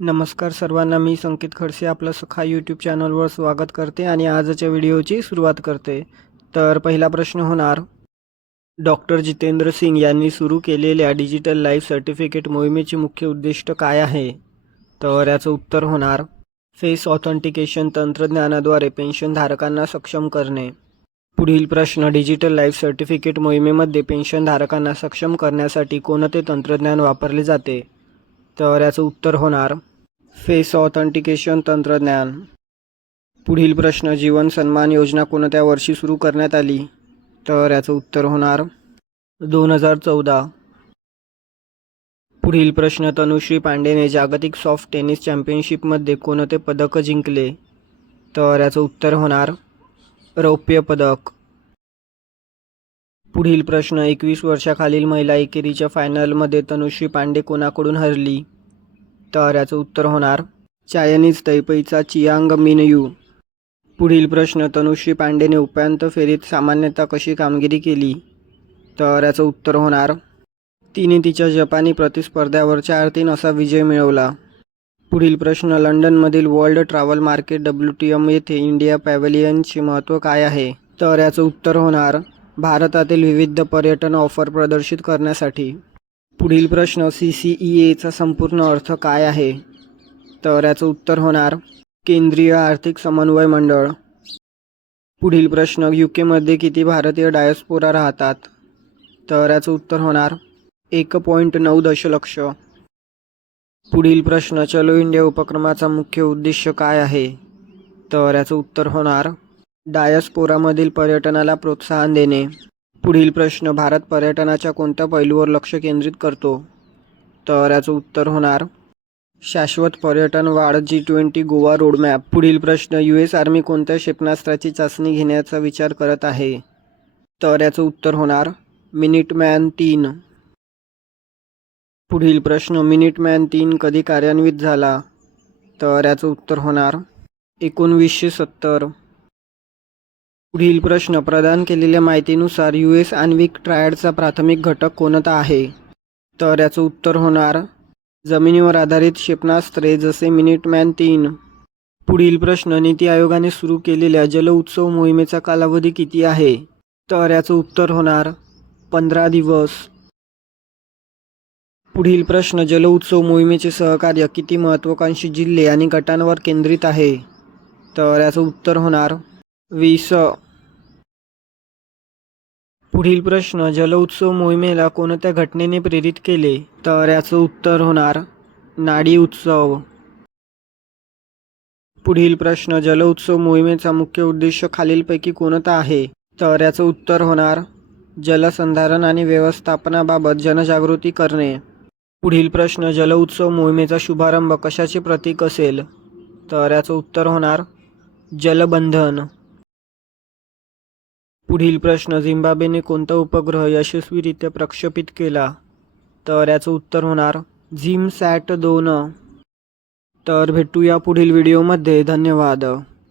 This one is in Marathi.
नमस्कार सर्वांना मी संकेत खडसे आपलं सखा यूट्यूब चॅनलवर स्वागत करते आणि आजच्या व्हिडिओची सुरुवात करते. तर पहिला प्रश्न होणार डॉक्टर जितेंद्र सिंग यांनी सुरू केलेल्या डिजिटल लाईफ सर्टिफिकेट मोहिमेचे मुख्य उद्दिष्ट काय आहे? तर याचं उत्तर होणार फेस ऑथेंटिकेशन तंत्रज्ञानाद्वारे पेन्शनधारकांना सक्षम करणे. पुढील प्रश्न डिजिटल लाईफ सर्टिफिकेट मोहिमेमध्ये पेन्शनधारकांना सक्षम करण्यासाठी कोणते तंत्रज्ञान वापरले जाते? तर याचं उत्तर होणार फेस ऑथेंटिकेशन तंत्रज्ञान. पुढील प्रश्न जीवन सन्मान योजना कोणत्या वर्षी सुरू करण्यात आली? तर याचं उत्तर होणार दोन हजार चौदा. पुढील प्रश्न तनुश्री पांडेने जागतिक सॉफ्ट टेनिस चॅम्पियनशिपमध्ये कोणते पदक जिंकले? तर याचं उत्तर होणार रौप्य पदक. पुढील प्रश्न एकवीस वर्षाखालील महिला एकेरीच्या फायनलमध्ये तनुश्री पांडे कोणाकडून हरली? तर याचं उत्तर होणार. चायनीज तैपईचा चियांग मिनयू. पुढील प्रश्न तनुश्री पांडेने उपांत्य फेरीत सामान्यतः कशी कामगिरी केली? तर याचं उत्तर होणार. तिने तिच्या जपानी प्रतिस्पर्ध्यावर चार तीन असा विजय मिळवला. पुढील प्रश्न लंडनमधील world travel market W T M येथे इंडिया पॅव्हलियनचे महत्त्व काय आहे? तर याचं उत्तर होणार. भारतातील विविध पर्यटन ऑफर प्रदर्शित करण्यासाठी. पुढील प्रश्न सी सी ई एचा संपूर्ण अर्थ काय आहे? तर याचं उत्तर होणार केंद्रीय आर्थिक समन्वय मंडळ. पुढील प्रश्न यू केमध्ये किती भारतीय डायस्पोरा राहतात? तर याचं उत्तर होणार एक पॉईंट नऊ दशलक्ष. पुढील प्रश्न चलो इंडिया उपक्रमाचा मुख्य उद्देश काय आहे? तर याचं उत्तर होणार डायस्पोरामधील पर्यटनाला प्रोत्साहन देणे. पुढील प्रश्न भारत पर्यटनाच्या कोणत्या पैलूवर लक्ष केंद्रित करतो? तर याचं उत्तर होणार शाश्वत पर्यटन वाढ जी ट्वेंटी गोवा रोडमॅप. पुढील प्रश्न यू एस आर्मी कोणत्या क्षेपणास्त्राची चाचणी घेण्याचा विचार करत आहे? तर याचं उत्तर होणार मिनिटमॅन तीन. पुढील प्रश्न मिनिटमॅन तीन कधी कार्यान्वित झाला? तर याचं उत्तर होणार एकोणवीसशे सत्तर. पुढील प्रश्न प्रदान केलेल्या माहितीनुसार यू एस आण्विक ट्रायडचा प्राथमिक घटक कोणता आहे? तर याचं उत्तर होणार जमिनीवर आधारित क्षेपणास्त्रे जसे मिनिटमॅन तीन. पुढील प्रश्न नीती आयोगाने सुरू केलेल्या जल उत्सव मोहिमेचा कालावधी किती आहे? तर याचं उत्तर होणार पंधरा दिवस. पुढील प्रश्न जल उत्सव मोहिमेचे सहकार्य किती महत्त्वाकांक्षी जिल्हे आणि गटांवर केंद्रित आहे? तर याचं उत्तर होणार वीस. पुढील प्रश्न जलउत्सव मोहिमेला कोणत्या घटनेने प्रेरित केले? तर याचं उत्तर होणार नाडी उत्सव. पुढील प्रश्न जलउत्सव मोहिमेचा मुख्य उद्देश खालीलपैकी कोणता आहे? तर याचं उत्तर होणार जलसंधारण आणि व्यवस्थापनाबाबत जनजागृती करणे. पुढील प्रश्न जलउत्सव मोहिमेचा शुभारंभ कशाचे प्रतीक असेल? तर याचं उत्तर होणार जलबंधन. पुढील प्रश्न झिम्बाब्वेने कोणता उपग्रह यशस्वीरित्या प्रक्षेपित केला? तर याचं उत्तर होणार झिम सॅट दोन. तर भेटूया पुढील व्हिडिओमध्ये. धन्यवाद.